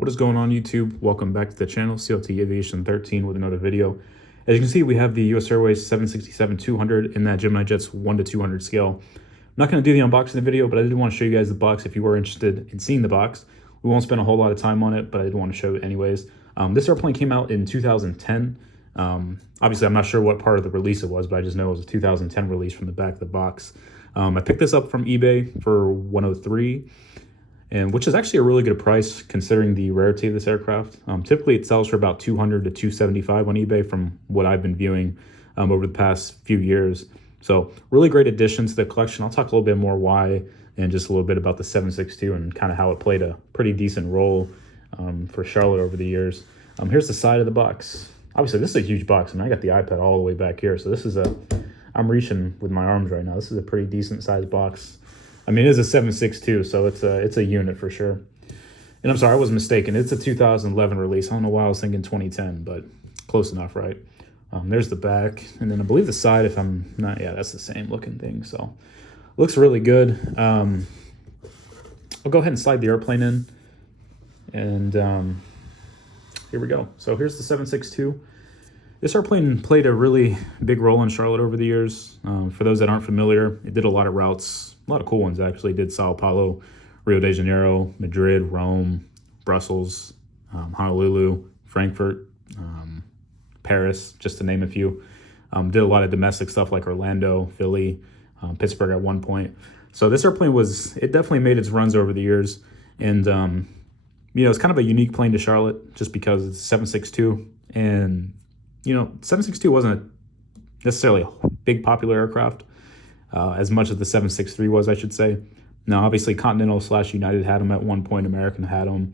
What is going on, YouTube? Welcome back to the channel, CLT Aviation 13 with another video. As you can see, we have the US Airways 767-200 in that Gemini Jet's 1-200 scale. I'm not going to do the unboxing video, but I did want to show you guys the box if you were interested in seeing the box. We won't spend a whole lot of time on it, but I did want to show it anyways. This airplane came out in 2010. Obviously, I'm not sure what part of the release it was, but I just know it was a 2010 release from the back of the box. I picked this up from eBay for $103. And which is actually a really good price considering the rarity of this aircraft. Typically it sells for about $200 to $275 on eBay from what I've been viewing over the past few years. So really great addition to the collection. I'll talk a little bit more why and just a little bit about the 762 and kind of how it played a pretty decent role for Charlotte over the years. Here's the side of the box. Obviously this is a huge box, and I got the iPad all the way back here. So this is I'm reaching with my arms right now. This is a pretty decent sized box. I mean, it is a 762, so it's a unit for sure. And I'm sorry, I was mistaken. It's a 2011 release. I don't know why I was thinking 2010, but close enough, right? There's the back, and then I believe the side, if I'm not, yeah, that's the same looking thing. So looks really good. I'll go ahead and slide the airplane in, and here we go. So here's the 762. This airplane played a really big role in Charlotte over the years. For those that aren't familiar, it did a lot of routes, a lot of cool ones actually. It did Sao Paulo, Rio de Janeiro, Madrid, Rome, Brussels, Honolulu, Frankfurt, Paris, just to name a few. Did a lot of domestic stuff like Orlando, Philly, Pittsburgh at one point. So this airplane it definitely made its runs over the years. And, you know, it's kind of a unique plane to Charlotte just because it's a 762. And, you know, 762 wasn't necessarily a big popular aircraft. As much as the 763 was, I should say. Now, obviously, Continental/United had them at one point. American had them.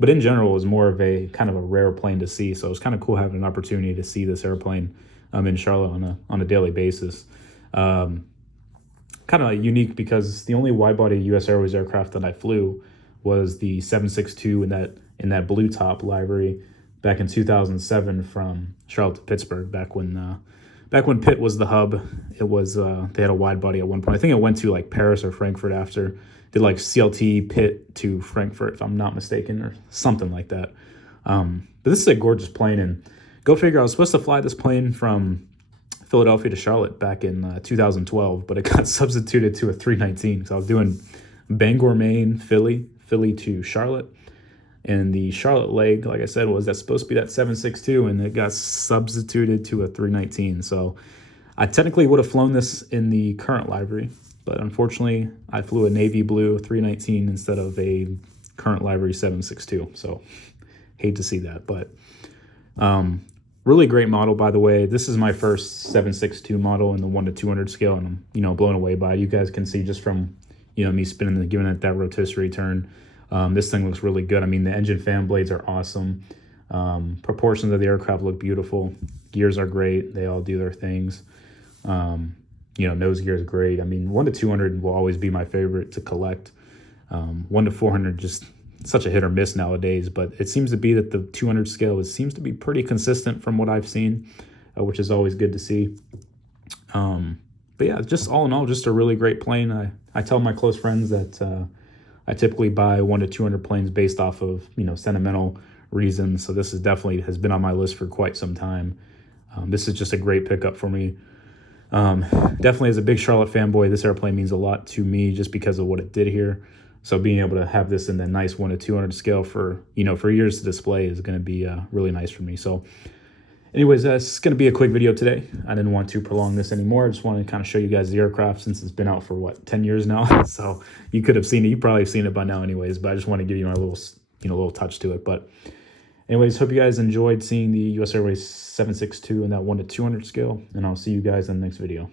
But in general, it was more of a kind of a rare plane to see. So it was kind of cool having an opportunity to see this airplane in Charlotte on a daily basis. Kind of unique because the only wide-body US Airways aircraft that I flew was the 762 in that blue top livery back in 2007 from Charlotte to Pittsburgh, back when Pitt was the hub. It was they had a wide body at one point. I think it went to like Paris or Frankfurt after. Did like CLT Pitt to Frankfurt, if I'm not mistaken, or something like that. But this is a gorgeous plane, and go figure, I was supposed to fly this plane from Philadelphia to Charlotte back in 2012, but it got substituted to a 319. So I was doing Bangor, Maine, Philly to Charlotte. And the Charlotte leg, like I said, that's supposed to be that 762, and it got substituted to a 319. So I technically would have flown this in the current livery, but unfortunately I flew a navy blue 319 instead of a current livery 762. So hate to see that, but really great model, by the way. This is my first 762 model in the 1-200 scale, and I'm, you know, blown away by it. You guys can see just from, you know, me spinning and giving it that rotisserie turn. This thing looks really good. I mean, the engine fan blades are awesome. Proportions of the aircraft look beautiful. Gears are great. They all do their things. You know, nose gear is great. I mean, 1-200 will always be my favorite to collect. 1-400, just such a hit or miss nowadays. But it seems to be that the 200 scale seems to be pretty consistent from what I've seen, which is always good to see. But yeah, just all in all, just a really great plane. I tell my close friends that I typically buy 1-200 planes based off of, you know, sentimental reasons. So this is definitely has been on my list for quite some time. This is just a great pickup for me. Definitely as a big Charlotte fanboy, this airplane means a lot to me just because of what it did here. So being able to have this in the nice 1-200 scale for, you know, for years to display is going to be really nice for me. So anyways, that's going to be a quick video today. I didn't want to prolong this anymore. I just wanted to kind of show you guys the aircraft since it's been out for, what, 10 years now? So you could have seen it. You probably have seen it by now anyways, but I just want to give you my little touch to it. But anyways, hope you guys enjoyed seeing the US Airways 762 in that 1-200 scale, and I'll see you guys in the next video.